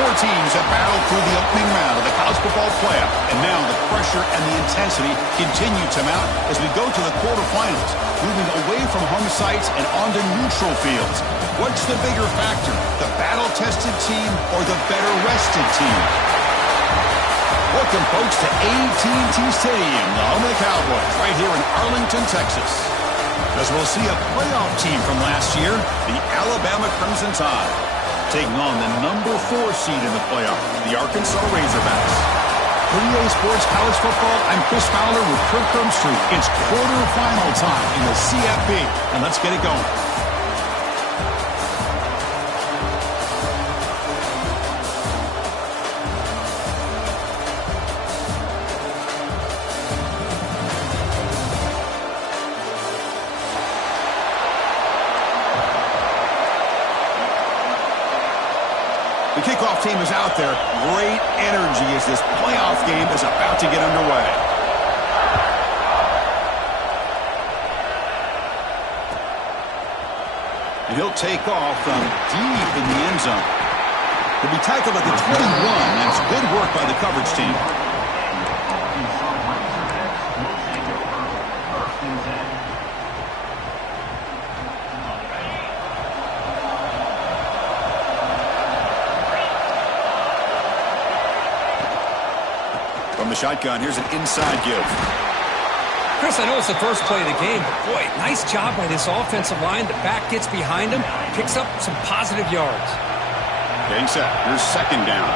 Four teams have battled through the opening round of the college football playoff, and now the pressure and the intensity continue to mount as we go to the quarterfinals, moving away from home sites and onto neutral fields. What's the bigger factor, the battle-tested team or the better-rested team? Welcome, folks, to AT&T Stadium, the home of the Cowboys, right here in Arlington, Texas. As we'll see a playoff team from last year, the Alabama Crimson Tide, taking on the number 4 seed in the playoff, the Arkansas Razorbacks. For EA Sports College Football, I'm Chris Fowler with Kirk Herbstreit. It's quarterfinal time in the CFP, and let's get it going. The kickoff team is out there. Great energy as this playoff game is about to get underway. And he'll take off from deep in the end zone. He'll be tackled at the 21. That's good work by the coverage team. From the shotgun, here's an inside give. Chris, I know it's the first play of the game, but boy, nice job by this offensive line. The back gets behind him, picks up some positive yards. Getting set. Here's second down.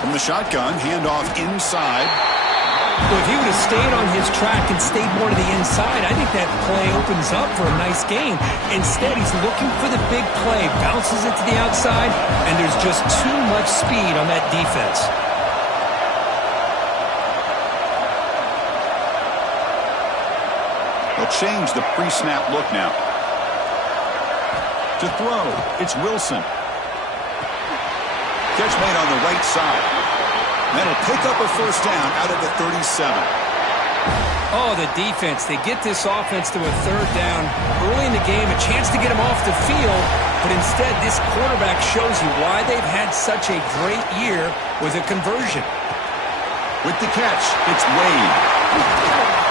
From the shotgun, handoff inside. Well, if he would have stayed on his track and stayed more to the inside, I think that play opens up for a nice game. Instead, he's looking for the big play, bounces it to the outside, and there's just too much speed on that defense. They'll change the pre-snap look now. To throw, it's Wilson. Catch made on the right side. That'll pick up a first down out of the 37. Oh, the defense. They get this offense to a third down early in the game, a chance to get him off the field, but instead this quarterback shows you why they've had such a great year with a conversion. With the catch, it's Wade.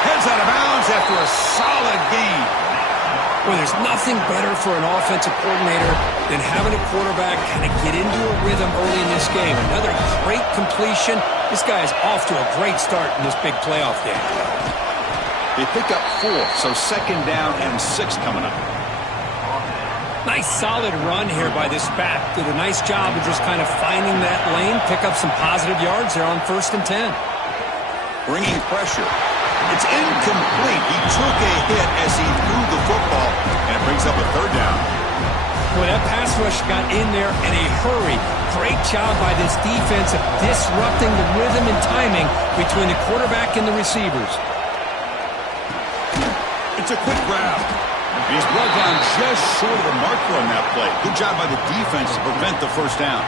Heads out of bounds after a solid gain. Well, there's nothing better for an offensive coordinator than having a quarterback kind of get into a rhythm early in this game. Another great completion. This guy is off to a great start in this big playoff game. They pick up 4, so second down and 6 coming up. Nice solid run here by this back. Did a nice job of just kind of finding that lane, pick up some positive yards there on 1st and 10. Bringing pressure. It's incomplete. He took a hit as he threw the football, and it brings up a third down. Well, that pass rush got in there in a hurry. Great job by this defense of disrupting the rhythm and timing between the quarterback and the receivers. It's a quick grab. He's brought down just short of the marker on that play. Good job by the defense to prevent the first down.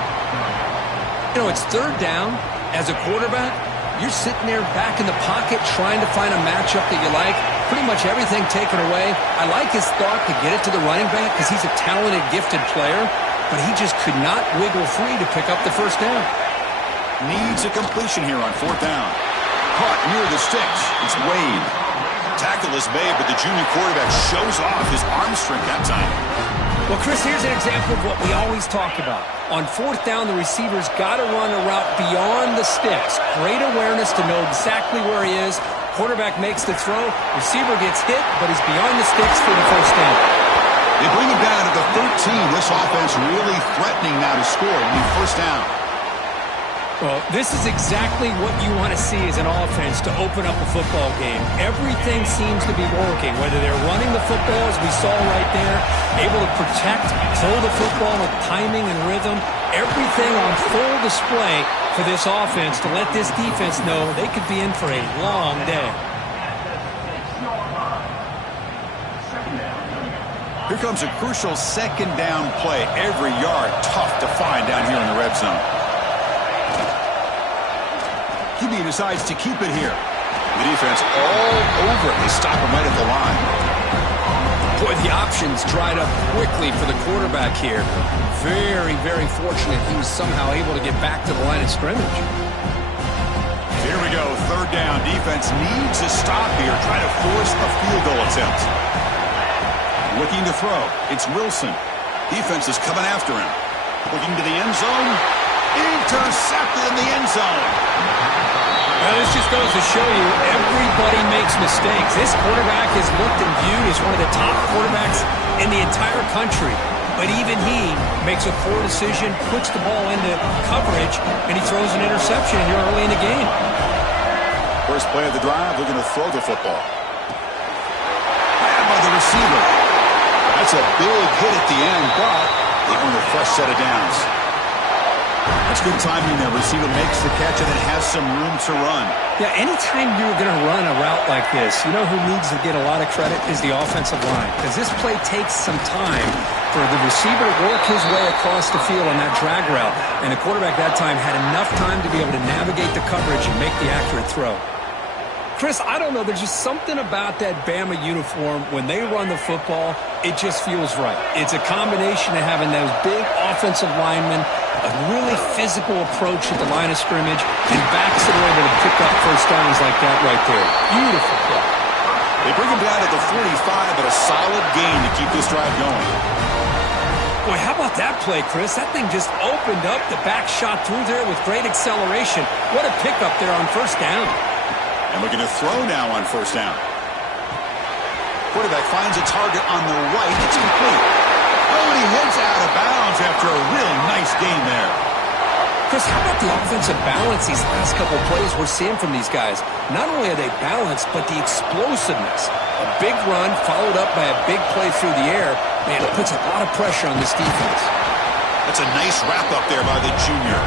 You know, it's third down. As a quarterback, you're sitting there back in the pocket trying to find a matchup that you like. Pretty much everything taken away. I like his thought to get it to the running back because he's a talented, gifted player, but he just could not wiggle free to pick up the first down. Needs a completion here on 4th down. Caught near the sticks. It's Wade. Tackle is made, but the junior quarterback shows off his arm strength that time. Well, Chris, here's an example of what we always talk about. On 4th down, the receiver's got to run a route beyond the sticks. Great awareness to know exactly where he is. Quarterback makes the throw. Receiver gets hit, but he's beyond the sticks for the first down. They bring him down to the 13. This offense really threatening now to score on the first down. Well, this is exactly what you want to see as an offense to open up a football game. Everything seems to be working, whether they're running the football, as we saw right there, able to protect, throw the football with timing and rhythm, everything on full display for this offense to let this defense know they could be in for a long day. Here comes a crucial second down play. Every yard tough to find down here in the red zone. QB decides to keep it here. The defense all over it. They stop him right at the line. Boy, the options dried up quickly for the quarterback here. Very, very fortunate he was somehow able to get back to the line of scrimmage. Here we go, third down. Defense needs a stop here. Try to force a field goal attempt. Looking to throw. It's Wilson. Defense is coming after him. Looking to the end zone. Intercepted in the end zone. Well, this just goes to show you everybody makes mistakes. This quarterback is looked and viewed as one of the top quarterbacks in the entire country. But even he makes a poor decision, puts the ball into coverage, and he throws an interception here early in the game. First play of the drive, looking to throw the football. Grabbed by the receiver. That's a big hit at the end, but they earn a fresh set of downs. That's good timing there. Receiver makes the catch and then has some room to run. Yeah, anytime you're going to run a route like this, you know who needs to get a lot of credit is the offensive line. Because this play takes some time for the receiver to work his way across the field on that drag route. And the quarterback that time had enough time to be able to navigate the coverage and make the accurate throw. Chris, I don't know. There's just something about that Bama uniform. When they run the football, it just feels right. It's a combination of having those big offensive linemen, a really physical approach at the line of scrimmage, and backs that are able to pick up first downs like that right there. Beautiful play. They bring him down at the 45, but a solid gain to keep this drive going. Boy, how about that play, Chris? That thing just opened up. The back shot through there with great acceleration. What a pickup there on first down. And looking to throw now on first down. Quarterback finds a target on the right. It's complete. Oh, and he heads out of bounds after a real nice gain there. Chris, how about the offensive balance these last couple of plays we're seeing from these guys? Not only are they balanced, but the explosiveness. A big run followed up by a big play through the air. Man, it puts a lot of pressure on this defense. That's a nice wrap-up there by the junior.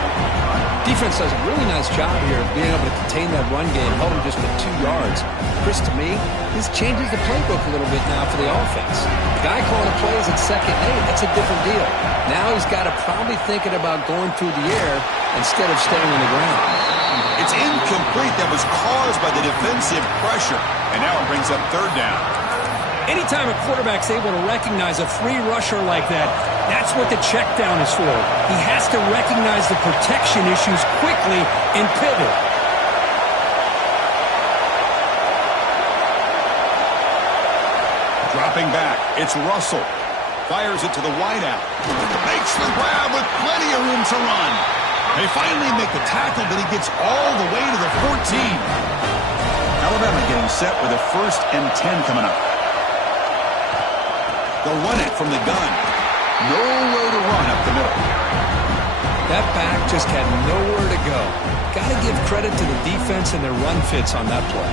Defense does a really nice job here of being able to contain that run game, held him just at 2 yards. Chris, to me, this changes the playbook a little bit now for the offense. The guy calling the plays at 2nd and 8, that's a different deal. Now he's got to probably thinking about going through the air instead of staying on the ground. It's incomplete. That was caused by the defensive pressure. And now it brings up third down. Anytime a quarterback's able to recognize a free rusher like that, that's what the check down is for. He has to recognize the protection issues quickly and pivot. Dropping back, it's Russell. Fires it to the wideout. Makes the grab with plenty of room to run. They finally make the tackle, but he gets all the way to the 14. Alabama getting set with a 1st and 10 coming up. They'll run it from the gun. Nowhere to run up the middle. That back just had nowhere to go. Got to give credit to the defense and their run fits on that play.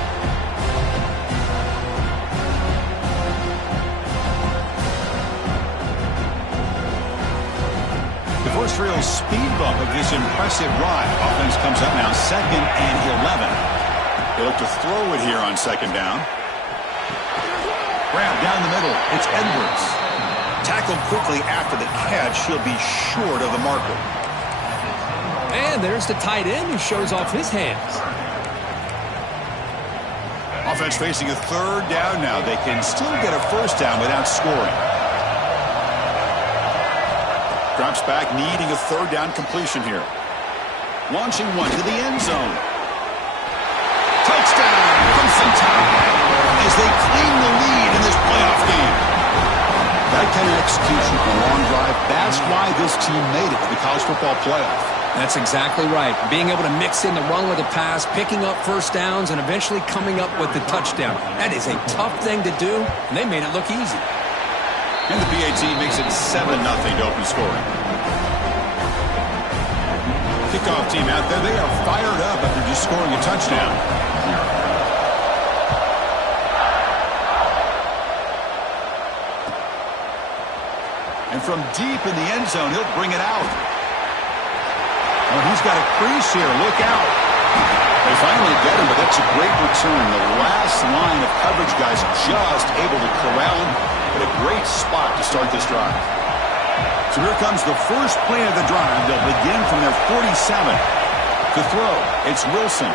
The first real speed bump of this impressive drive. Offense comes up now 2nd and 11. They look to throw it here on 2nd down. Grab down the middle. It's Edwards. Tackled quickly after the catch. He'll be short of the marker. And there's the tight end who shows off his hands. Offense facing a 3rd down now. They can still get a 1st down without scoring. Drops back, needing a 3rd down completion here. Launching one to the end zone. Touchdown from Central as they claim the lead in this playoff game. That kind of execution on a long drive, that's why this team made it to the college football playoff. That's exactly right. Being able to mix in the run with the pass, picking up 1st downs, and eventually coming up with the touchdown. That is a tough thing to do, and they made it look easy. And the PAT makes it 7-0 to open scoring. Kickoff team out there, they are fired up after just scoring a touchdown. And from deep in the end zone, he'll bring it out. Oh, he's got a crease here. Look out. They finally get him, but that's a great return. The last line of coverage guys just able to corral him. But a great spot to start this drive. So here comes the first play of the drive. They'll begin from their 47. To throw, it's Wilson.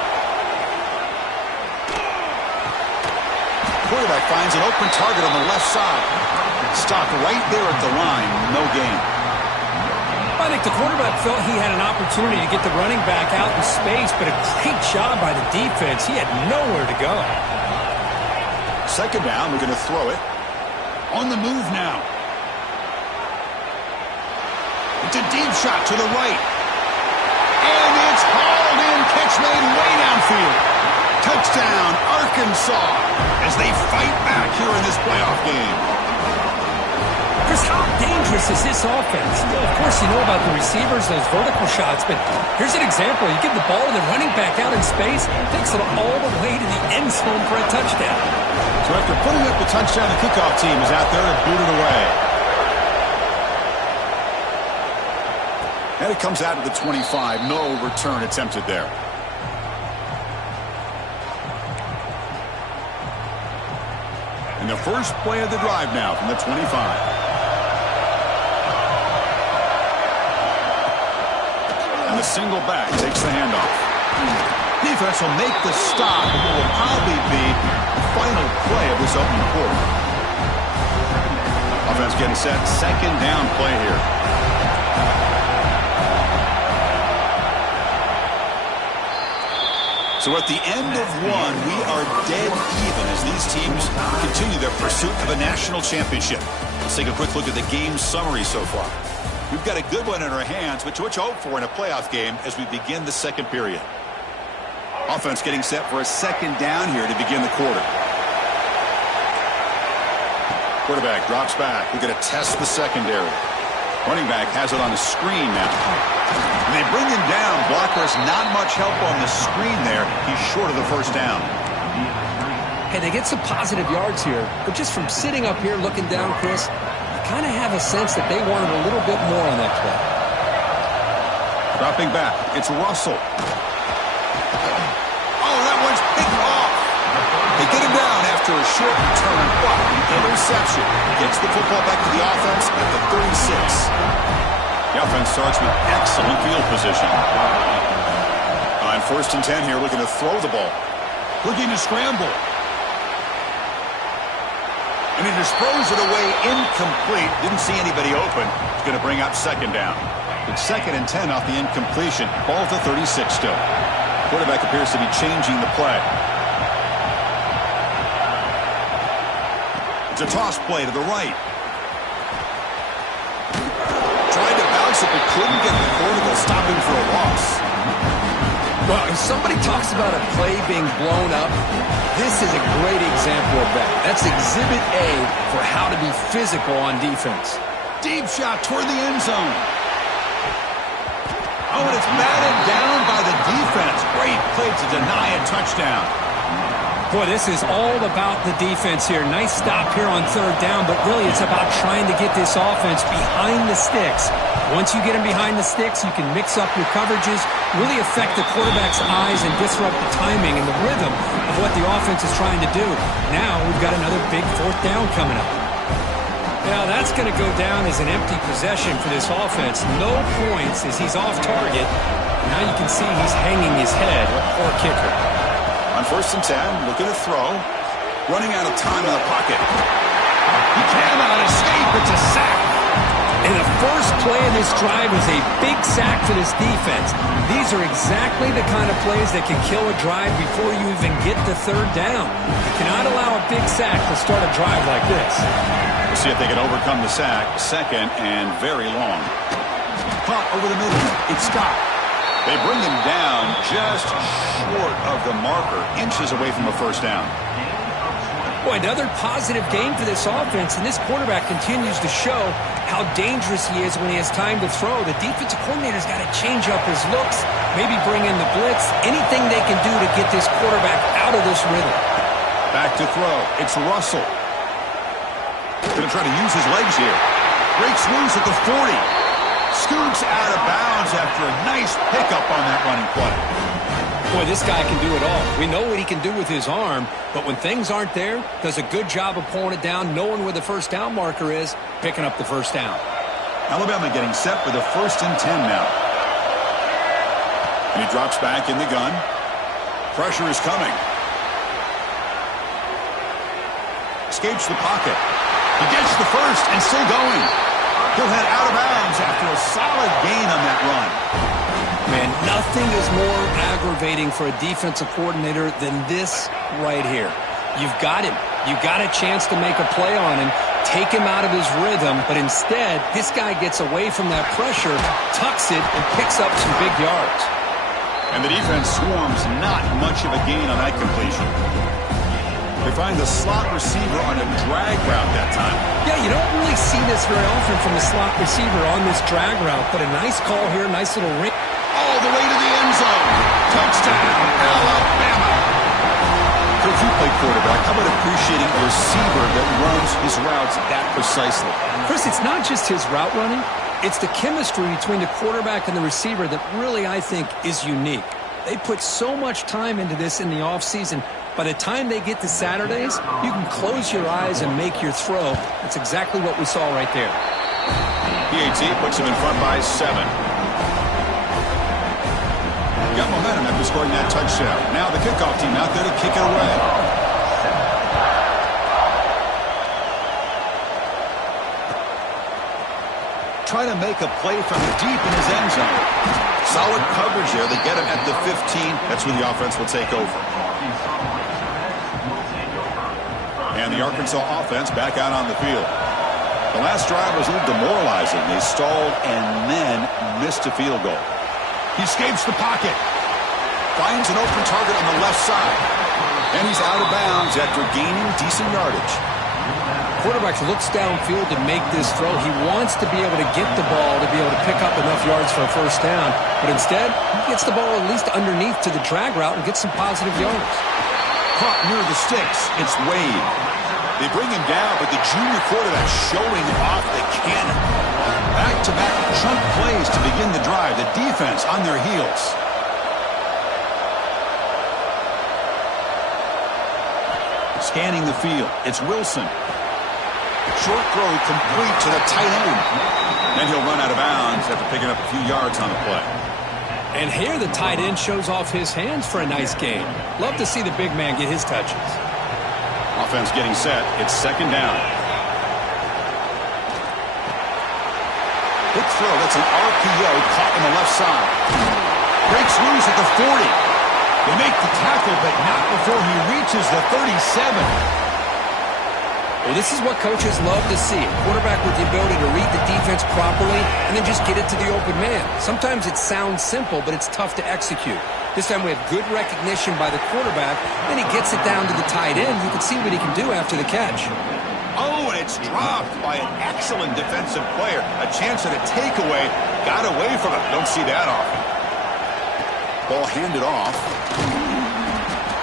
Quarterback finds an open target on the left side. Stopped right there at the line. No gain. I think the quarterback felt he had an opportunity to get the running back out in space, but a great job by the defense. He had nowhere to go. Second down, we're going to throw it. On the move now. It's a deep shot to the right. And it's hauled in. Catch made way downfield. Touchdown, Arkansas, as they fight back here in this playoff game. Chris, how dangerous is this offense? Well, of course, you know about the receivers, those vertical shots, but here's an example. You give the ball to the running back out in space, takes it all the way to the end zone for a touchdown. So after putting up the touchdown, the kickoff team is out there to boot it away. And it comes out of the 25. No return attempted there. And the first play of the drive now from the 25. And the single back takes the handoff. Defense will make the stop, and it will probably be the final play of this opening quarter. Offense getting set. Second down play here. So at the end of one, we are dead even as these teams continue their pursuit of a national championship. Let's take a quick look at the game summary so far. We've got a good one in our hands, which you hope for in a playoff game as we begin the second period. Offense getting set for a second down here to begin the quarter. Quarterback drops back. We're going to test the secondary. Running back has it on the screen now. And they bring him down. Blockers not much help on the screen there. He's short of the first down. Hey, they get some positive yards here, but just from sitting up here looking down, Chris, you kind of have a sense that they wanted a little bit more on that play. Dropping back. It's Russell. Oh, that one's picked off. They get him down after a short return, but interception gets the football back to the offense at the 36. The offense starts with excellent field position. On 1st and 10 here, looking to throw the ball. Looking to scramble. And he just throws it away incomplete. Didn't see anybody open. It's going to bring up second down. It's 2nd and 10 off the incommpletion. Ball at the 36 still. Quarterback appears to be changing the play. It's a toss play to the right. Tried to bounce it, but couldn't get the corner, stopping for a loss. Well, if somebody talks about a play being blown up, this is a great example of that. That's exhibit A for how to be physical on defense. Deep shot toward the end zone. Oh, and it's batted down by the defense. Great play to deny a touchdown. Boy, this is all about the defense here. Nice stop here on 3rd down, but really it's about trying to get this offense behind the sticks. Once you get them behind the sticks, you can mix up your coverages, really affect the quarterback's eyes and disrupt the timing and the rhythm of what the offense is trying to do. Now we've got another big 4th down coming up. Now that's going to go down as an empty possession for this offense. No points as he's off target. Now you can see he's hanging his head. Poor kicker. On 1st and 10, looking to throw. Running out of time in the pocket. He cannot escape. It's a sack. And the first play of this drive was a big sack for this defense. These are exactly the kind of plays that can kill a drive before you even get the 3rd down. You cannot allow a big sack to start a drive like this. We'll see if they can overcome the sack. 2nd and very long. Caught over the middle. It's Scott. They bring him down just short of the marker, inches away from a first down. Boy, another positive game for this offense, and this quarterback continues to show how dangerous he is when he has time to throw. The defensive coordinator's got to change up his looks, maybe bring in the blitz, anything they can do to get this quarterback out of this rhythm. Back to throw. It's Russell. Going to try to use his legs here. Breaks loose at the 40. Scoots out of bounds after a nice pickup on that running play. Boy, this guy can do it all. We know what he can do with his arm, but when things aren't there, does a good job of pulling it down, knowing where the first down marker is, picking up the first down. Alabama getting set for the 1st and 10 now. And he drops back in the gun. Pressure is coming. Escapes the pocket. He gets the first and still going. He'll head out of bounds after a solid gain on that run. Man, nothing is more aggravating for a defensive coordinator than this right here. You've got him. You've got a chance to make a play on him, take him out of his rhythm, but instead, this guy gets away from that pressure, tucks it, and picks up some big yards. And the defense swarms not much of a gain on that completion. They find the slot receiver on a drag route that time. Yeah, you don't really see this very often from the slot receiver on this drag route, but a nice call here, nice little ring. All the way to the end zone. Touchdown, Alabama. Coach, you play quarterback. How about appreciating a receiver that runs his routes that precisely? Chris, it's not just his route running. It's the chemistry between the quarterback and the receiver that really, I think, is unique. They put so much time into this in the offseason. By the time they get to Saturdays, you can close your eyes and make your throw. That's exactly what we saw right there. PAT puts him in front by 7. Got momentum after scoring that touchdown. Now the kickoff team out there to kick it away. Trying to make a play from deep in his end zone. Solid coverage there. They get him at the 15. That's where the offense will take over. And the Arkansas offense back out on the field. The last drive was a little demoralizing. They stalled and then missed a field goal. He escapes the pocket. Finds an open target on the left side. And he's out of bounds after gaining decent yardage. Quarterback looks downfield to make this throw. He wants to be able to get the ball to be able to pick up enough yards for a first down. But instead, he gets the ball at least underneath to the drag route and gets some positive yards. Caught near the sticks. It's Wade. They bring him down, but the junior quarterback showing off the cannon. Back-to-back chunk plays to begin the drive. The defense on their heels. Scanning the field. It's Wilson. Short throw complete to the tight end. Then he'll run out of bounds after picking up a few yards on the play. And here the tight end shows off his hands for a nice gain. Love to see the big man get his touches. Offense getting set. It's second down. Quick throw. That's an RPO caught on the left side. Breaks loose at the 40. They make the tackle, but not before he reaches the 37. Well, this is what coaches love to see. A quarterback with the ability to read the defense properly and then just get it to the open man. Sometimes it sounds simple, but it's tough to execute. This time we have good recognition by the quarterback. Then he gets it down to the tight end. You can see what he can do after the catch. Oh, and it's dropped by an excellent defensive player. A chance at a takeaway. Got away from it. Don't see that often. Ball handed off.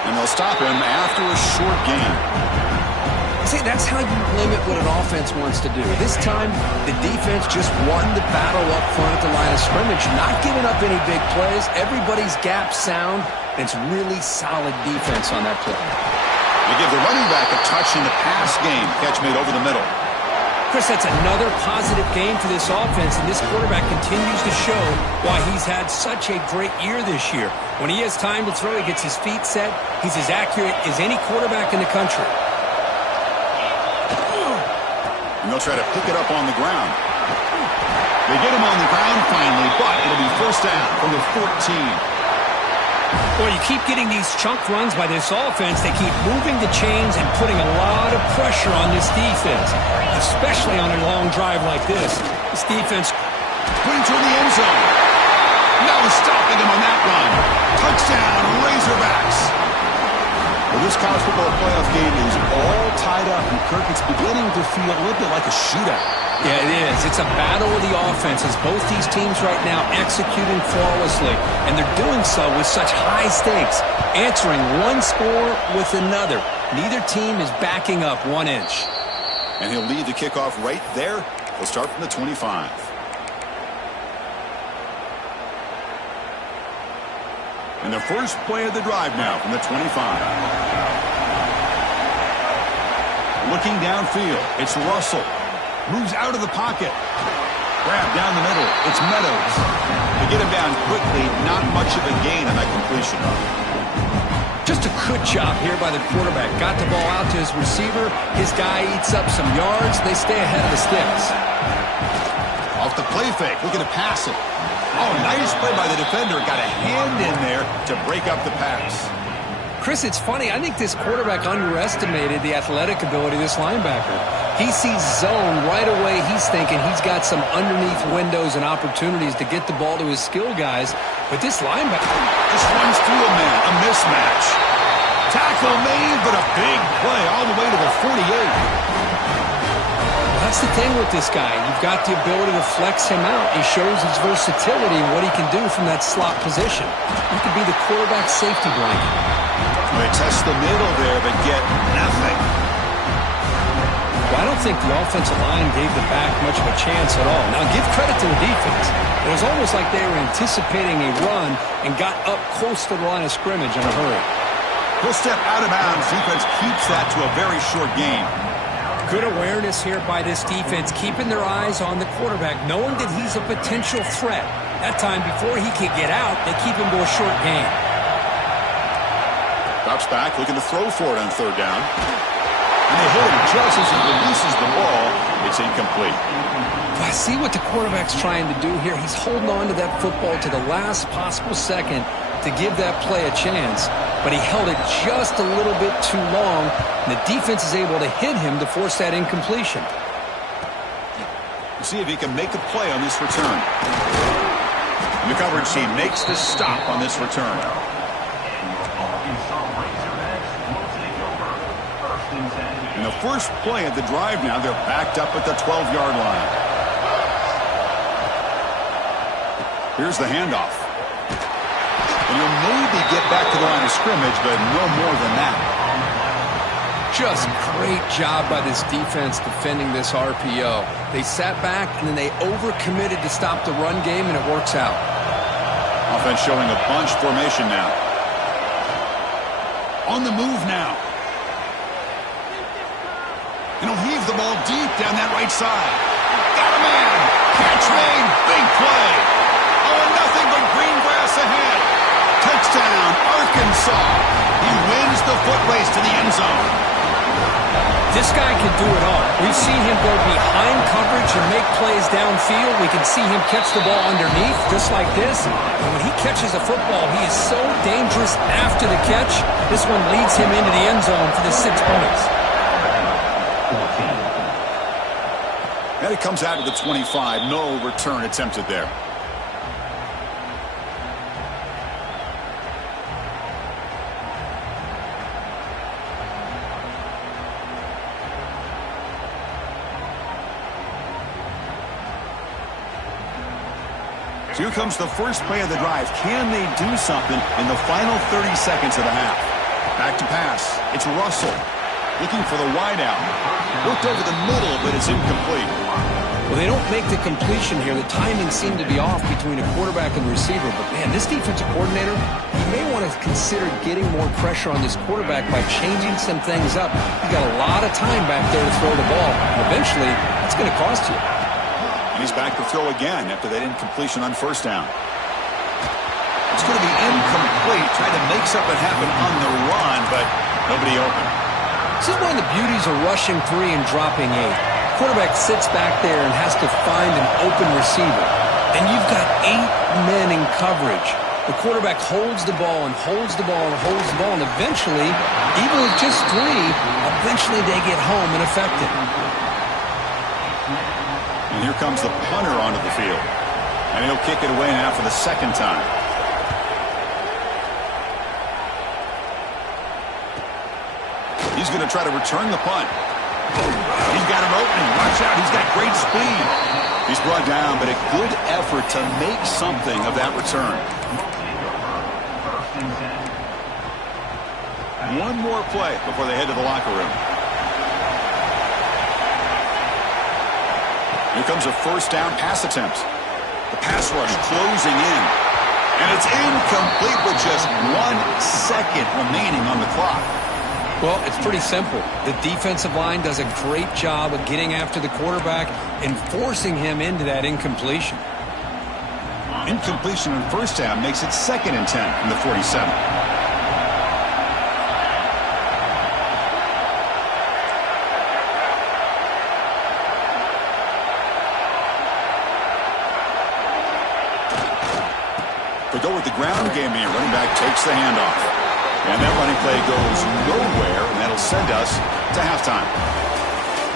And they'll stop him after a short gain. See, that's how you limit what an offense wants to do. This time, the defense just won the battle up front at the line of scrimmage, not giving up any big plays. Everybody's gap sound, and it's really solid defense on that play. They give the running back a touch in the pass game. Catch made over the middle. Chris, that's another positive game for this offense, and this quarterback continues to show why he's had such a great year this year. When he has time to throw, he gets his feet set. He's as accurate as any quarterback in the country. And they'll try to pick it up on the ground. They get him on the ground finally, but it'll be first down from the 14. Boy, you keep getting these chunk runs by this offense. They keep moving the chains and putting a lot of pressure on this defense, especially on a long drive like this. This defense putting toward the end zone. Now stopping him on that run. Touchdown, Razorbacks. Well, this college football playoff game is all tied up, and Kirk, it's beginning to feel a little bit like a shootout. Yeah, it is. It's a battle of the offenses. Both these teams right now executing flawlessly, and they're doing so with such high stakes, answering one score with another. Neither team is backing up 1 inch. And he'll lead the kickoff right there. He'll start from the 25. And the first play of the drive now from the 25. Looking downfield, it's Russell. Moves out of the pocket. Grab down the middle, it's Meadows. They get him down quickly, not much of a gain on that completion. Just a Good job here by the quarterback. Got the ball out to his receiver. His guy eats up some yards. They stay ahead of the sticks. Off the play fake, looking to pass it. Oh, nice play by the defender. Got a hand in there to break up the pass. Chris, it's funny. I think this quarterback underestimated the athletic ability of this linebacker. He sees zone right away. He's thinking he's got some underneath windows and opportunities to get the ball to his skill guys. But this linebacker just runs through a man. A mismatch. Tackle made, but a big play all the way to the 48. That's the thing with this guy. You've got the ability to flex him out. He shows his versatility and what he can do from that slot position. He could be the quarterback safety blanket. They test the middle there, but get nothing. Well, I don't think the offensive line gave the back much of a chance at all. Now, give credit to the defense. It was almost like they were anticipating a run and got up close to the line of scrimmage in a hurry. He'll step out of bounds. Defense keeps that to a very short gain. Good awareness here by this defense, keeping their eyes on the quarterback, knowing that he's a potential threat. That time, before he could get out, they keep him to a short gain. Drops back, looking to throw for it on third down. And they hit him just as he releases the ball. It's incomplete. I see what the quarterback's trying to do here. He's holding on to that football to the last possible second to give that play a chance. But he held it just a little bit too long, and the defense is able to hit him to force that incompletion. See if he can make a play on this return. And the coverage team makes the stop on this return. In the first play of the drive now, they're backed up at the 12-yard line. Here's the handoff. And you'll maybe get back to the line of scrimmage, but no more than that. Just great job by this defense defending this RPO. They sat back, and then they overcommitted to stop the run game, and it works out. Offense showing a bunch formation now. On the move now. And he'll heave the ball deep down that right side. Got a man. Catch made. Big play. Oh, and nothing but green grass ahead. Touchdown, Arkansas. He wins the foot race to the end zone. This guy can do it all. We've seen him go behind coverage and make plays downfield. We can see him catch the ball underneath, just like this. And when he catches a football, he is so dangerous after the catch. This one leads him into the end zone for the 6 points. And it comes out to the 25. No return attempted there. So here comes the first play of the drive. Can they do something in the final 30 seconds of the half? Back to pass. It's Russell looking for the wideout. Looked over the middle, but it's incomplete. Well, they don't make the completion here. The timing seemed to be off between a quarterback and receiver. But, man, this defensive coordinator, he may want to consider getting more pressure on this quarterback by changing some things up. You got a lot of time back there to throw the ball. And eventually, that's going to cost you. And he's back to throw again after that incompletion on first down. It's going to be incomplete. Trying to make something happen on the run, but nobody open. This is one of the beauties of rushing 3 and dropping 8. Quarterback sits back there and has to find an open receiver. And you've got 8 men in coverage. The quarterback holds the ball and holds the ball and holds the ball, and eventually, even with just 3, eventually they get home and effective. And here comes the punter onto the field. And he'll kick it away now for the second time. He's going to try to return the punt. He's got an opening. Watch out. He's got great speed. He's brought down, but a good effort to make something of that return. One more play before they head to the locker room. Here comes a first down pass attempt. The pass rush closing in. And it's incomplete with just 1 second remaining on the clock. Well, it's pretty simple. The defensive line does a great job of getting after the quarterback and forcing him into that incompletion. Incompletion on first down makes it 2nd and 10 from the 47. go with the ground game here. Running back takes the handoff. And that running play goes nowhere, and that'll send us to halftime.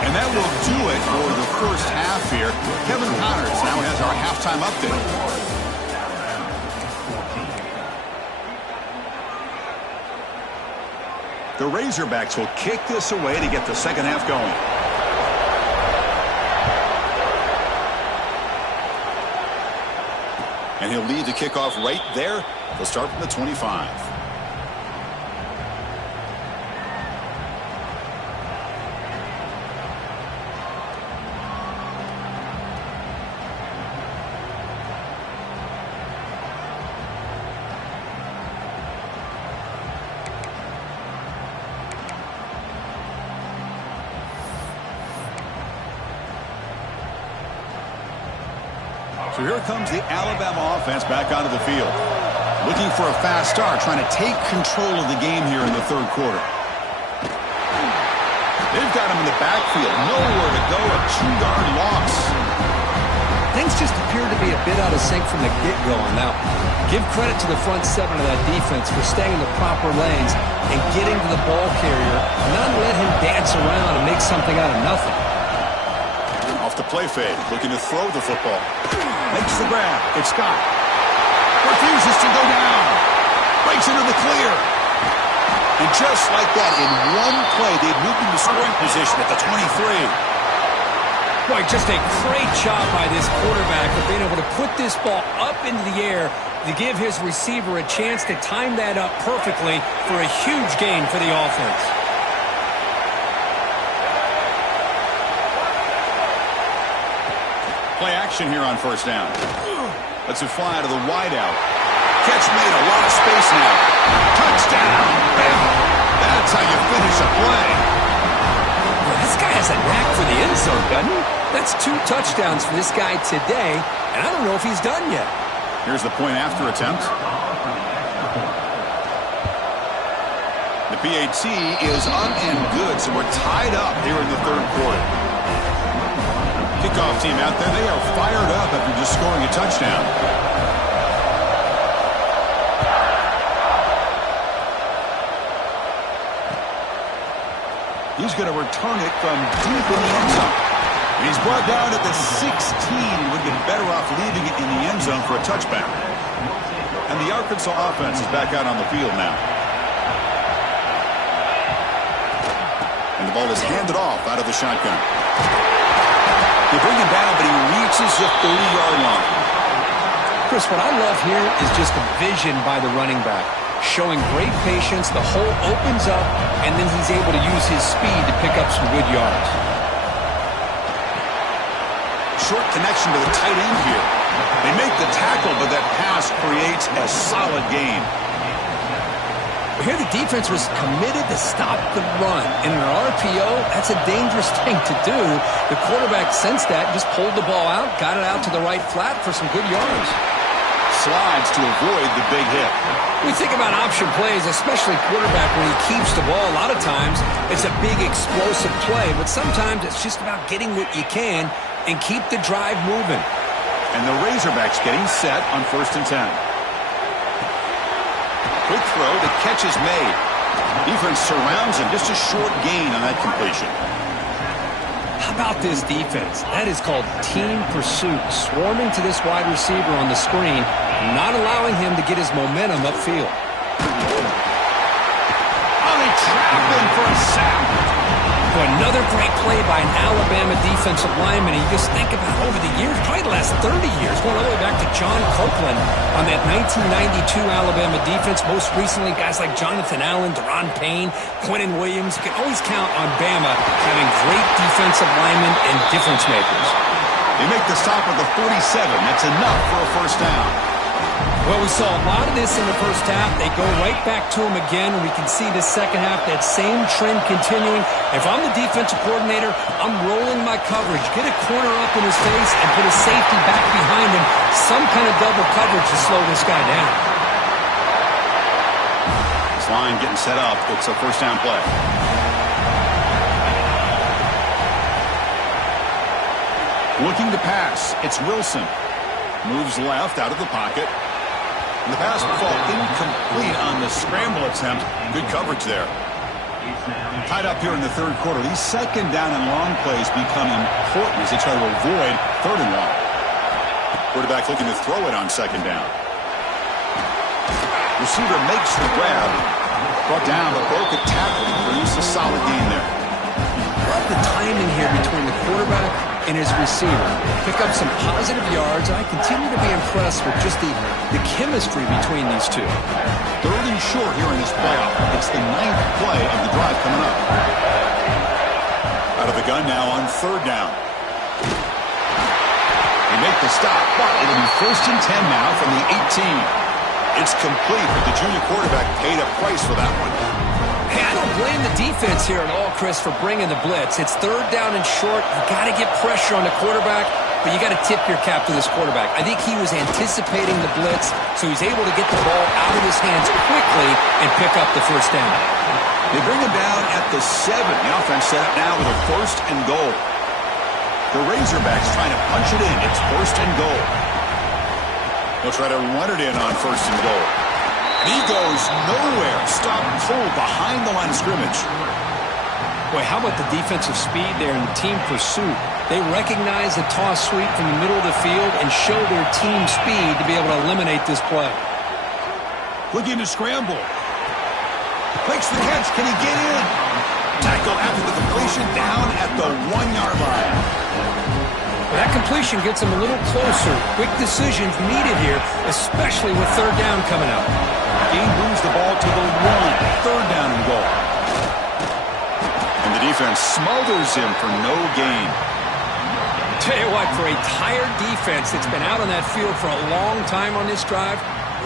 And that will do it for the first half here. Kevin Connors now has our halftime update. The Razorbacks will kick this away to get the second half going. And he'll lead the kickoff right there. They'll start from the 25. So here comes the Alabama offense back onto the field. Looking for a fast start, trying to take control of the game here in the third quarter. They've got him in the backfield. Nowhere to go, a 2-yard loss. Things just appear to be a bit out of sync from the get-go. Now, give credit to the front seven of that defense for staying in the proper lanes and getting to the ball carrier, not let him dance around and make something out of nothing. Off the play fake, looking to throw the football. Makes the grab. It's Scott. Refuses to go down. Breaks into the clear. And just like that, in one play, they've moved into scoring position at the 23. Boy, just a great job by this quarterback of being able to put this ball up into the air to give his receiver a chance to time that up perfectly for a huge gain for the offense. Play action here on first down. Lets it fly to the wideout. Catch made, a lot of space now. Touchdown! That's how you finish a play. Well, this guy has a knack for the end zone, doesn't he? That's 2 touchdowns for this guy today, and I don't know if he's done yet. Here's the point after attempt. The PAT is up and good, so we're tied up here in the third quarter. Kickoff team out there, they are fired up after just scoring a touchdown. He's going to return it from deep in the end zone. And he's brought down at the 16. Would get better off leaving it in the end zone for a touchback. And the Arkansas offense is back out on the field now. And the ball is handed off out of the shotgun. They bring him down, but he reaches the 30-yard line. Chris, what I love here is just the vision by the running back. Showing great patience, the hole opens up, and then he's able to use his speed to pick up some good yards. Short connection to the tight end here. They make the tackle, but that pass creates a solid gain. Here the defense was committed to stop the run. In an RPO, that's a dangerous thing to do. The quarterback sensed that, just pulled the ball out, got it out to the right flat for some good yards. Slides to avoid the big hit. We think about option plays, especially quarterback, when he keeps the ball. A lot of times, it's a big explosive play, but sometimes it's just about getting what you can and keep the drive moving. And the Razorbacks getting set on 1st and 10. Quick throw, the catch is made. Defense surrounds him, just a short gain on that completion. How about this defense? That is called team pursuit. Swarming to this wide receiver on the screen, not allowing him to get his momentum upfield. Oh, they trap him for a sack. Another great play by an Alabama defensive lineman. You just think about over the years, probably the last 30 years, going all the way back to John Copeland on that 1992 Alabama defense. Most recently, guys like Jonathan Allen, Deron Payne, Quentin Williams. You can always count on Bama having great defensive linemen and difference makers. They make the stop at the 47. That's enough for a first down. Well, we saw a lot of this in the first half. They go right back to him again, and we can see the second half, that same trend continuing. If I'm the defensive coordinator, I'm rolling my coverage. Get a corner up in his face and put a safety back behind him. Some kind of double coverage to slow this guy down. This line getting set up. It's a first down play. Looking to pass. It's Wilson. Moves left out of the pocket. And the pass will fall incomplete on the scramble attempt. Good coverage there. Tied up here in the third quarter. These second down and long plays become important as they try to avoid third and long. Quarterback looking to throw it on second down. Receiver makes the grab. Brought down, but broke a tackle and produced a solid gain there. Love the timing here between the quarterback and his receiver. Pick up some positive yards. I continue to be impressed with just the chemistry between these two. Third and short here in this playoff. It's the 9th play of the drive coming up. Out of the gun now on third down. They make the stop, but it'll be 1st and 10 now from the 18. It's complete, but the junior quarterback paid a price for that one. Hey, I don't blame the defense here at all, Chris, for bringing the blitz. It's third down and short. You got to get pressure on the quarterback, but you got to tip your cap to this quarterback. I think he was anticipating the blitz, so he's able to get the ball out of his hands quickly and pick up the first down. They bring him down at the 7. The offense set up now with a 1st and goal. The Razorbacks trying to punch it in. It's 1st and goal. They'll try to run it in on 1st and goal. He goes nowhere. Stop pulled behind the line of scrimmage. Boy, how about the defensive speed there and the team pursuit? They recognize the toss sweep from the middle of the field and show their team speed to be able to eliminate this play. Looking to scramble. Makes the catch. Can he get in? Tackle after the completion down at the 1-yard line. That completion gets him a little closer. Quick decisions needed here, especially with third down coming up. He moves the ball to the 1. Third down and goal. And the defense smothers him for no gain. Tell you what, for a tired defense that's been out on that field for a long time on this drive,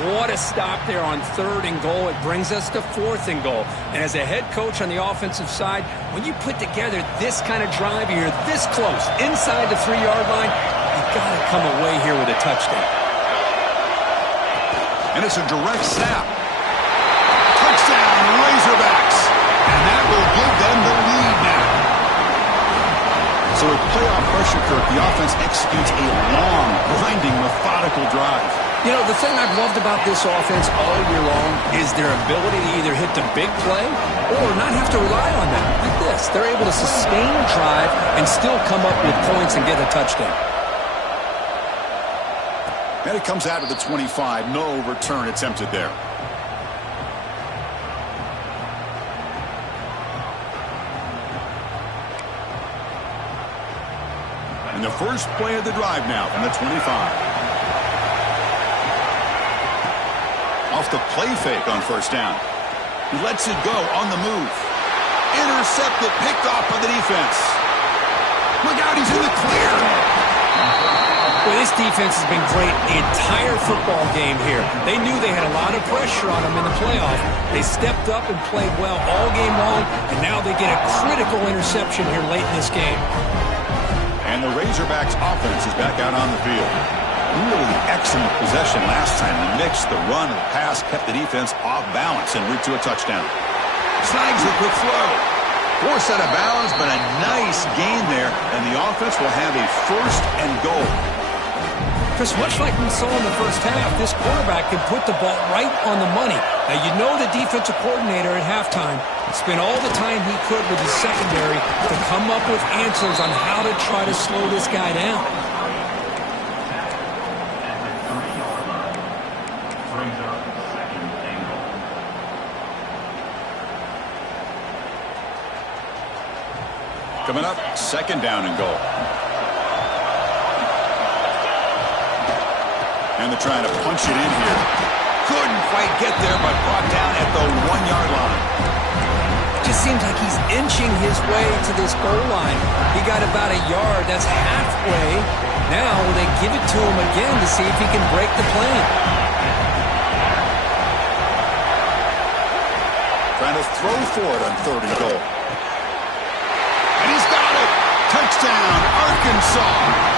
what a stop there on third and goal. It brings us to 4th and goal. And as a head coach on the offensive side, when you put together this kind of drive, you're this close, inside the 3-yard line, you've got to come away here with a touchdown. And it's a direct snap. Touchdown, Razorbacks. And that will give them the lead now. So with playoff pressure, Kirk, the offense executes a long, grinding, methodical drive. You know, the thing I've loved about this offense all year long is their ability to either hit the big play or not have to rely on that. Like this. They're able to sustain a drive and still come up with points and get a touchdown. And it comes out of the 25. No return attempted there. And the first play of the drive now from the 25. Off the play fake on 1st down. He lets it go on the move. Intercepted, picked off by the defense. Look out, he's in the clear. Well, this defense has been great the entire football game here. They knew they had a lot of pressure on them in the playoff. They stepped up and played well all game long, and now they get a critical interception here late in this game. And the Razorbacks offense is back out on the field. Really excellent possession last time. The mix, the run, and the pass kept the defense off balance and route to a touchdown. Snags it with throw. Forced out of bounds, but a nice gain there, and the offense will have a 1st and goal. Chris, much like we saw in the first half, this quarterback can put the ball right on the money. Now, you know the defensive coordinator at halftime spent all the time he could with his secondary to come up with answers on how to try to slow this guy down. Coming up, 2nd down and goal. And they're trying to punch it in here. Couldn't quite get there, but brought down at the 1-yard line. Just seems like he's inching his way to this goal line. He got about a yard. That's halfway. Now they give it to him again to see if he can break the plane. Trying to throw for it on 3rd and goal. And he's got it. Touchdown, Arkansas.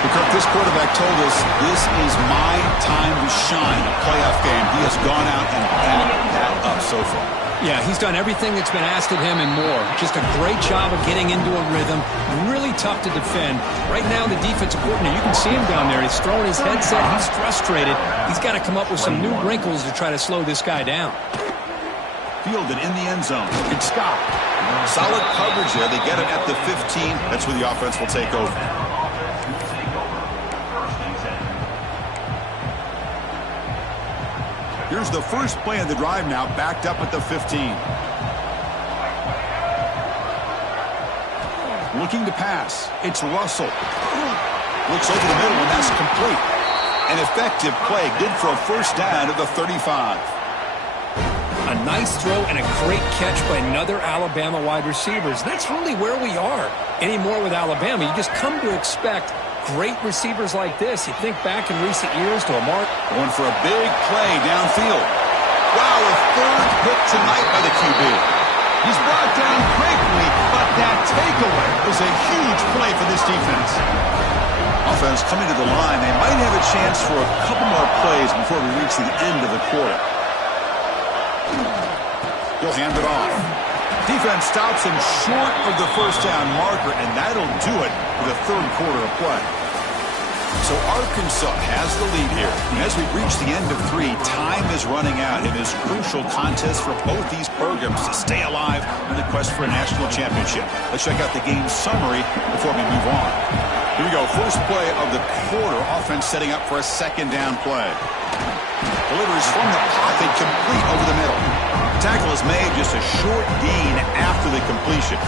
Because this quarterback told us this is my time to shine, a playoff game. He has gone out and backed that up so far. Yeah, he's done everything that's been asked of him and more. Just a great job of getting into a rhythm. Really tough to defend. Right now, the defensive coordinator, you can see him down there. He's throwing his headset. He's frustrated. He's got to come up with some new wrinkles to try to slow this guy down. Fielded in the end zone. It's Scott. Solid coverage there. They get it at the 15. That's where the offense will take over. Here's the first play of the drive now, backed up at the 15. Looking to pass. It's Russell. Looks over the middle, and that's complete. An effective play, good for a first down at the 35. A nice throw and a great catch by another Alabama wide receiver. That's really where we are anymore with Alabama. You just come to expect great receivers like this. You think back in recent years to Amari. Going for a big play downfield. Wow, a third hit tonight by the QB. He's brought down quickly, but that takeaway is a huge play for this defense. Offense coming to the line. They might have a chance for a couple more plays before we reach the end of the quarter. He'll hand it off. Defense stops him short of the first down marker, and that'll do it for the third quarter of play. So Arkansas has the lead here. And as we reach the end of 3, time is running out in this crucial contest for both these programs to stay alive in the quest for a national championship. Let's check out the game summary before we move on. Here we go. First play of the quarter. Offense setting up for a second down play. Delivers from the pocket, complete over the middle. Tackle is made, just a short gain after the completion.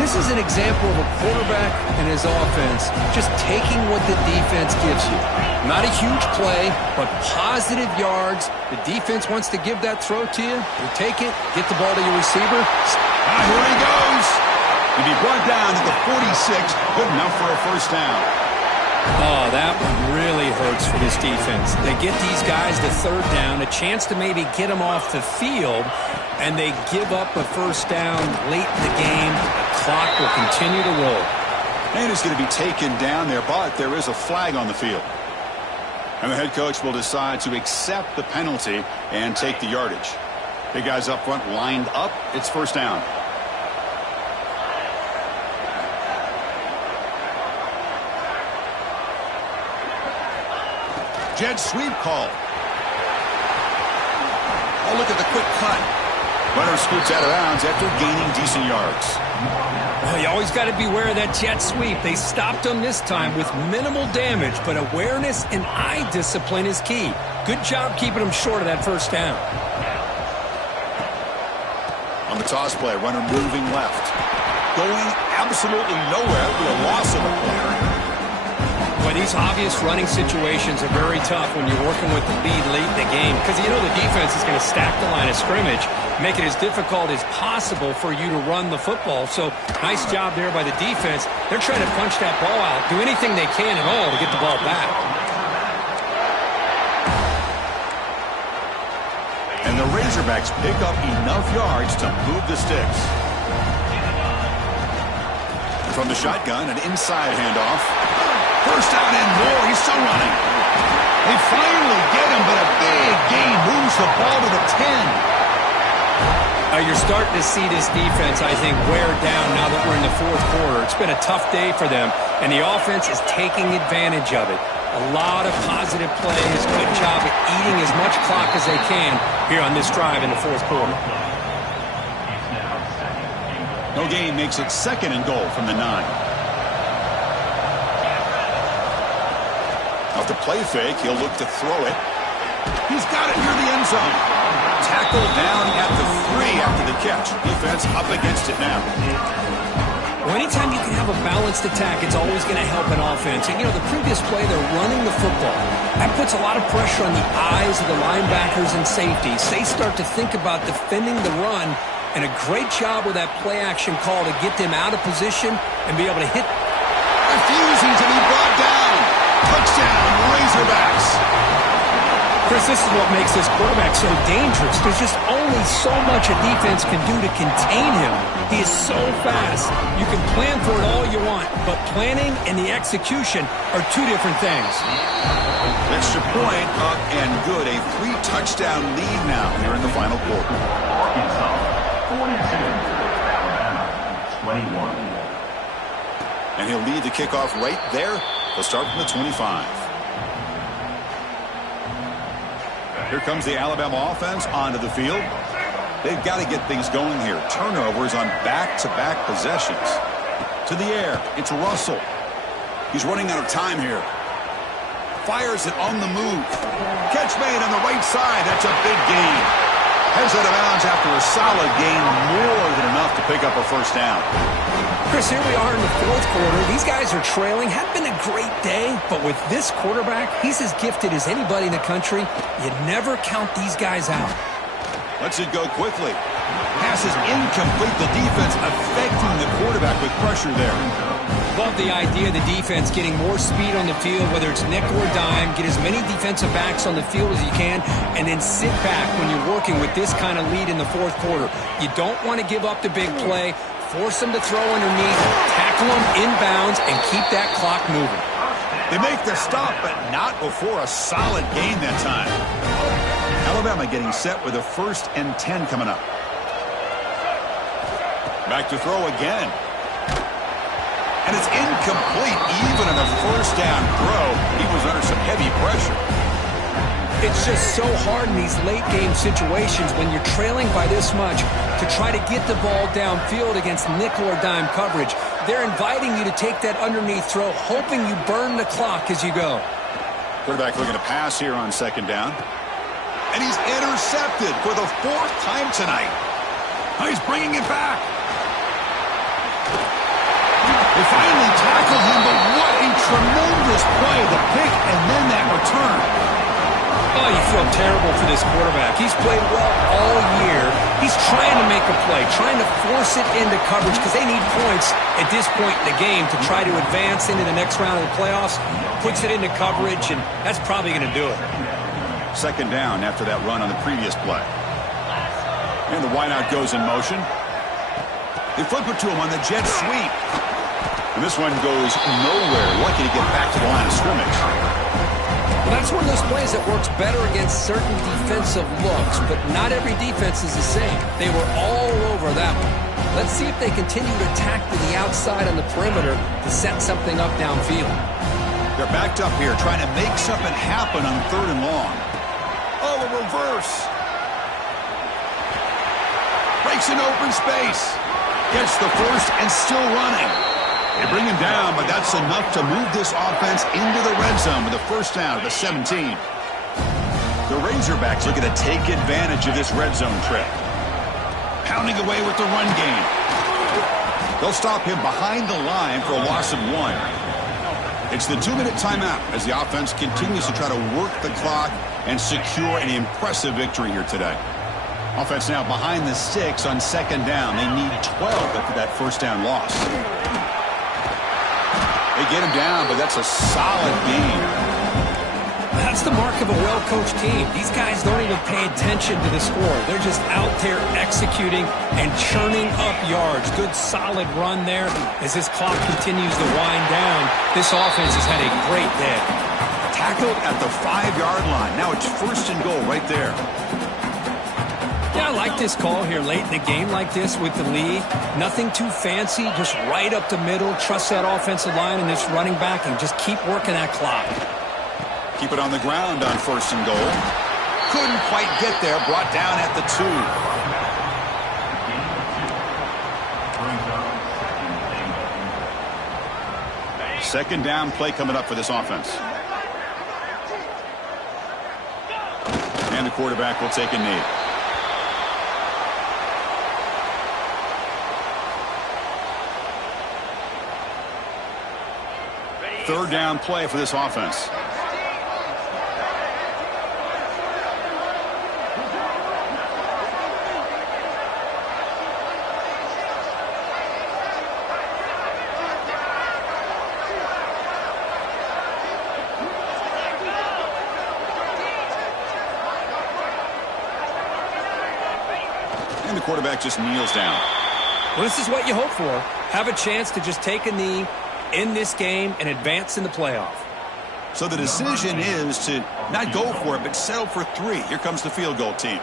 This is an example of a quarterback and his offense just taking what the defense gives you. Not a huge play, but positive yards. The defense wants to give that throw to you. You take it, get the ball to your receiver. Here he goes. He'll be brought down to the 46. Good enough for a first down. Oh, that one really hurts for this defense. They get these guys to third down, a chance to maybe get them off the field, and they give up a first down late in the game. The clock will continue to roll. And it's going to be taken down there, but there is a flag on the field. And the head coach will decide to accept the penalty and take the yardage. Big guys up front lined up. It's first down. Jet sweep call. Oh, look at the quick cut. Runner scoots out of bounds after gaining decent yards. Well, you always got to beware of that jet sweep. They stopped him this time with minimal damage, but awareness and eye discipline is key. Good job keeping him short of that first down. On the toss play, runner moving left. Going absolutely nowhere with a loss of a player. Well, these obvious running situations are very tough when you're working with the lead late in the game because you know the defense is going to stack the line of scrimmage, make it as difficult as possible for you to run the football. So nice job there by the defense. They're trying to punch that ball out, do anything they can at all to get the ball back. And the Razorbacks pick up enough yards to move the sticks. From the shotgun, an inside handoff. First down and more. He's still running. They finally get him, but a big gain moves the ball to the 10. You're starting to see this defense, I think, wear down now that we're in the fourth quarter. It's been a tough day for them, and the offense is taking advantage of it. A lot of positive plays. Good job at eating as much clock as they can here on this drive in the fourth quarter. No gain makes it second and goal from the 9. Off the play fake, he'll look to throw it. He's got it near the end zone. Tackled down at the 3 after the catch. Defense up against it now. Well, anytime you can have a balanced attack, it's always going to help an offense. And, you know, the previous play, they're running the football. That puts a lot of pressure on the eyes of the linebackers and safeties. They start to think about defending the run, and a great job with that play-action call to get them out of position and be able to hit. Refusing to be brought down. Touchdown, Razorbacks. Chris, this is what makes this quarterback so dangerous. There's just only so much a defense can do to contain him. He is so fast. You can plan for it all you want, but planning and the execution are two different things. Extra point up and good. A 3-touchdown lead now here in the final quarter. And he'll lead the kickoff right there. They'll start from the 25. Here comes the Alabama offense onto the field. They've got to get things going here. Turnovers on back-to-back possessions. To the air. It's Russell. He's running out of time here. Fires it on the move. Catch made on the right side. That's a big gain. Heads out of bounds after a solid gain, more than enough to pick up a first down. Chris, here we are in the fourth quarter. These guys are trailing. Hadn't been a great day, but with this quarterback, he's as gifted as anybody in the country. You never count these guys out. Lets it go quickly. Pass is incomplete. The defense affecting the quarterback with pressure there. Love the idea of the defense getting more speed on the field, whether it's nickel or dime. Get as many defensive backs on the field as you can, and then sit back when you're working with this kind of lead in the fourth quarter. You don't want to give up the big play. Force them to throw underneath, tackle them inbounds, and keep that clock moving. They make the stop, but not before a solid gain that time. Alabama getting set with a 1st and 10 coming up. Back to throw again. And it's incomplete. Even in a first down throw, he was under some heavy pressure. It's just so hard in these late game situations when you're trailing by this much to try to get the ball downfield against nickel or dime coverage. They're inviting you to take that underneath throw, hoping you burn the clock as you go. Quarterback looking to pass here on 2nd down. And he's intercepted for the 4th time tonight. Now he's bringing it back. They finally tackled him, but what a tremendous play. The pick and then that return. Oh, you feel terrible for this quarterback. He's played well all year. He's trying to make a play, trying to force it into coverage because they need points at this point in the game to try to advance into the next round of the playoffs. Puts it into coverage, and that's probably going to do it. 2nd down after that run on the previous play. And the wideout goes in motion. They flip it to him on the jet sweep. And this one goes nowhere. Lucky to get back to the line of scrimmage. Well, that's one of those plays that works better against certain defensive looks, but not every defense is the same. They were all over that one. Let's see if they continue to attack to the outside on the perimeter to set something up downfield. They're backed up here, trying to make something happen on 3rd and long. Oh, a reverse. Breaks an open space. Gets the first and still running. They bring him down, but that's enough to move this offense into the red zone with a first down at the 17. The Razorbacks looking to take advantage of this red zone trip. Pounding away with the run game. They'll stop him behind the line for a loss of 1. It's the 2-minute timeout as the offense continues to try to work the clock and secure an impressive victory here today. Offense now behind the 6 on 2nd down. They need 12 after that first down loss. They get him down, but that's a solid game. That's the mark of a well-coached team. These guys don't even pay attention to the score. They're just out there executing and churning up yards. Good, solid run there. As this clock continues to wind down, this offense has had a great day. Tackled at the 5-yard line. Now it's 1st and goal right there. Yeah, I like this call here late in the game like this with the lead. Nothing too fancy, just right up the middle. Trust that offensive line and this running back and just keep working that clock. Keep it on the ground on 1st and goal. Couldn't quite get there. Brought down at the 2. 2nd down play coming up for this offense. And the quarterback will take a knee. Third down play for this offense. And the quarterback just kneels down. Well, this is what you hope for. Have a chance to just take a knee in this game and advance in the playoff. So the decision is to not go for it, but settle for 3. Here comes the field goal team.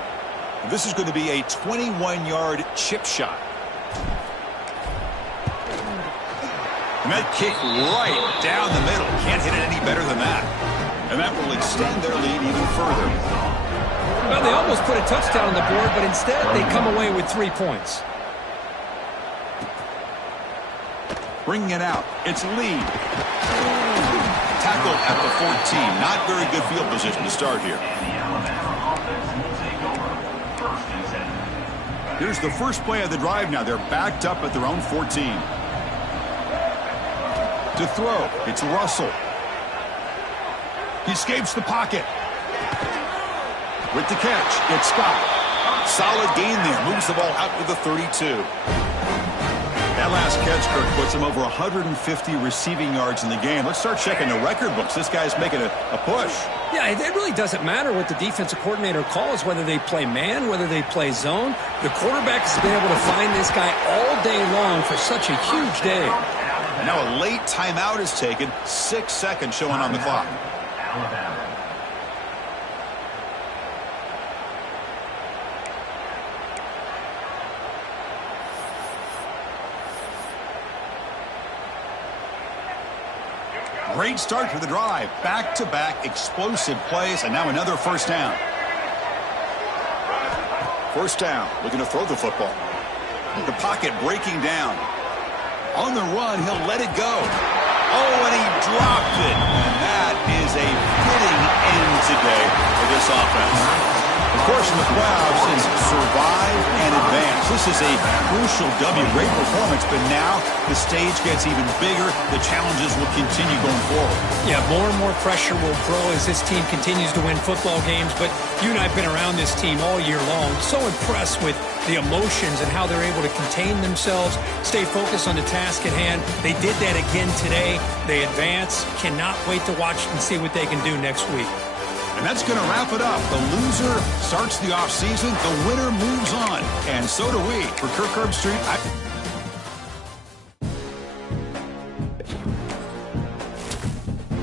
This is going to be a 21-yard chip shot. And that kick right down the middle. Can't hit it any better than that. And that will extend their lead even further. Well, they almost put a touchdown on the board, but instead they come away with 3 points. Bringing it out. It's Lee. Tackle at the 14. Not very good field position to start here. Here's the first play of the drive now. They're backed up at their own 14. To throw, it's Russell. He escapes the pocket. With the catch, it's Scott. Solid gain there. Moves the ball out to the 32. That last catch, Kirk, puts him over 150 receiving yards in the game. Let's start checking the record books. This guy's making a push. Yeah, it really doesn't matter what the defensive coordinator calls, whether they play man, whether they play zone. The quarterback has been able to find this guy all day long for such a huge day. Now a late timeout is taken. 6 seconds showing on the clock. Great start to the drive. Back-to-back explosive plays, and now another first down. First down, looking to throw the football. The pocket breaking down. On the run, he'll let it go. Oh, and he dropped it. And that is a fitting end today for this offense. Of course, in the playoffs, it's survive and advance. This is a crucial W. Great performance, but now the stage gets even bigger. The challenges will continue going forward. Yeah, more and more pressure will grow as this team continues to win football games. But you and I have been around this team all year long. So impressed with the emotions and how they're able to contain themselves, stay focused on the task at hand. They did that again today. They advance. Cannot wait to watch and see what they can do next week. And that's going to wrap it up. The loser starts the offseason. The winner moves on. And so do we. For Kirk Herbstreit,